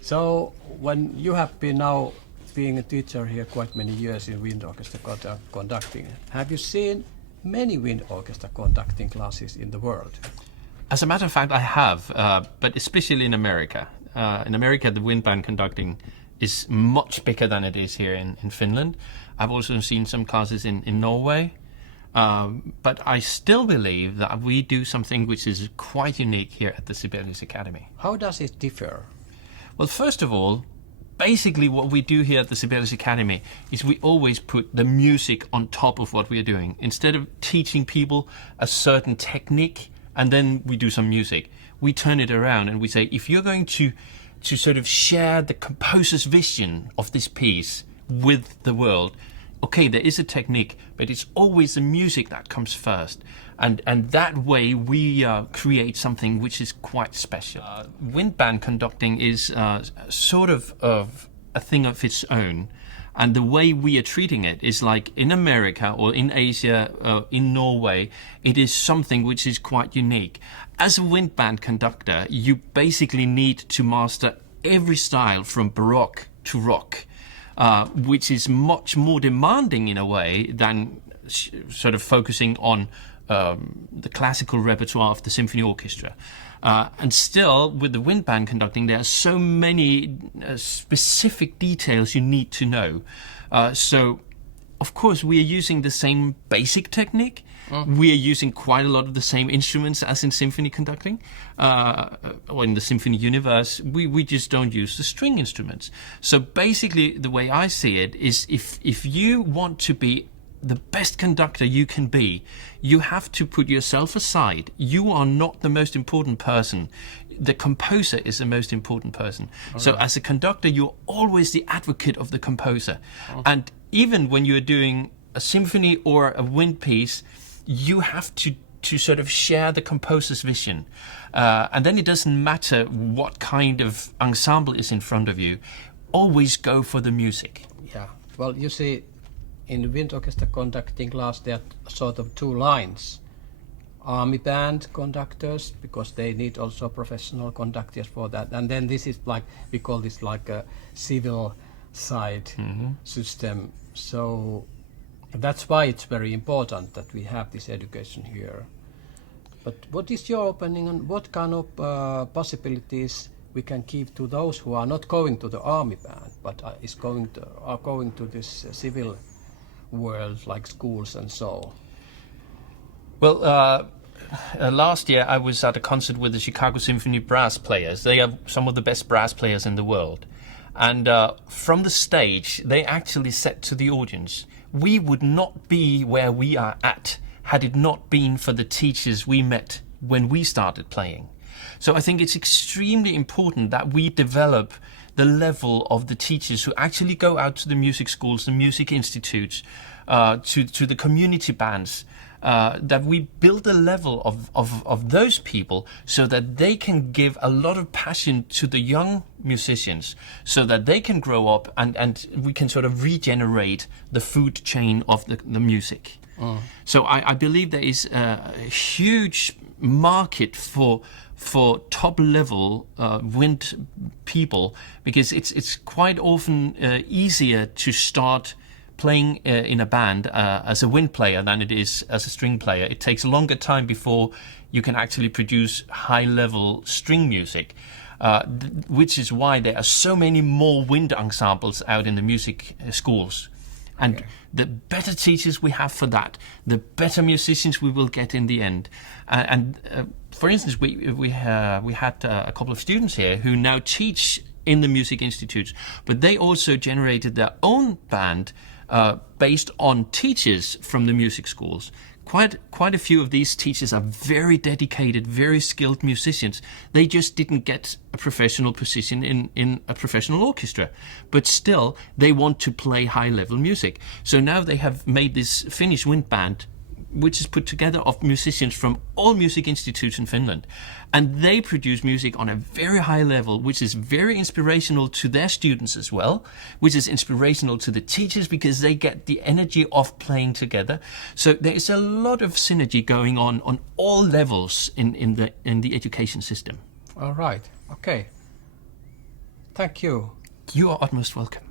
So when you have been now being a teacher here quite many years in wind orchestra conducting, have you seen many wind orchestra conducting classes in the world? As a matter of fact, I have, but especially in America. In America, the wind band conducting is much bigger than it is here in Finland. I've also seen some classes in Norway. But I still believe that we do something which is quite unique here at the Sibelius Academy. How does it differ? Well, first of all, basically what we do here at the Sibelius Academy is we always put the music on top of what we are doing. Instead of teaching people a certain technique and then we do some music, we turn it around and we say, if you're going to sort of share the composer's vision of this piece with the world, okay, there is a technique, but it's always the music that comes first. And that way we create something which is quite special. Wind band conducting is sort of a thing of its own. And the way we are treating it is like in America or in Asia, in Norway, it is something which is quite unique. As a wind band conductor, you basically need to master every style from Baroque to rock. Which is much more demanding in a way than sort of focusing on the classical repertoire of the symphony orchestra. And still, with the wind band conducting, there are so many specific details you need to know. So, of course, we are using the same basic technique. We are using quite a lot of the same instruments as in symphony conducting, or in the symphony universe. We just don't use the string instruments. So basically, the way I see it is if you want to be the best conductor you can be, you have to put yourself aside. You are not the most important person. The composer is the most important person. So as a conductor, you're always the advocate of the composer. And even when you're doing a symphony or a wind piece, you have to sort of share the composer's vision. And then it doesn't matter what kind of ensemble is in front of you. Always go for the music. Yeah, well, you see, in wind orchestra conducting class, there are sort of two lines. Army band conductors, because they need also professional conductors for that. And then this is like, we call this like a civil side system. So that's why it's very important that we have this education here. But what is your opinion on what kind of possibilities we can give to those who are not going to the army band, but are going to this civil world, like schools and so? Well, last year I was at a concert with the Chicago Symphony brass players. They are some of the best brass players in the world. And from the stage, they actually said to the audience, we would not be where we are at had it not been for the teachers we met when we started playing. So I think it's extremely important that we develop the level of the teachers who actually go out to the music schools, the music institutes, to the community bands, that we build a level of those people so that they can give a lot of passion to the young musicians so that they can grow up and we can sort of regenerate the food chain of the music. So I believe there is a huge market for top level wind people, because it's quite often easier to start playing in a band as a wind player than it is as a string player. It takes a longer time before you can actually produce high level string music, which is why there are so many more wind ensembles out in the music schools. And the better teachers we have for that, the better musicians we will get in the end. For instance, we had a couple of students here who now teach in the music institutes, but they also generated their own band based on teachers from the music schools. Quite a few of these teachers are very dedicated, very skilled musicians. They just didn't get a professional position in a professional orchestra, but still they want to play high-level music. So now they have made this Finnish wind band, which is put together of musicians from all music institutes in Finland. And they produce music on a very high level, which is very inspirational to their students as well, which is inspirational to the teachers because they get the energy of playing together. So there is a lot of synergy going on all levels in the education system. All right. Okay. Thank you. You are utmost welcome.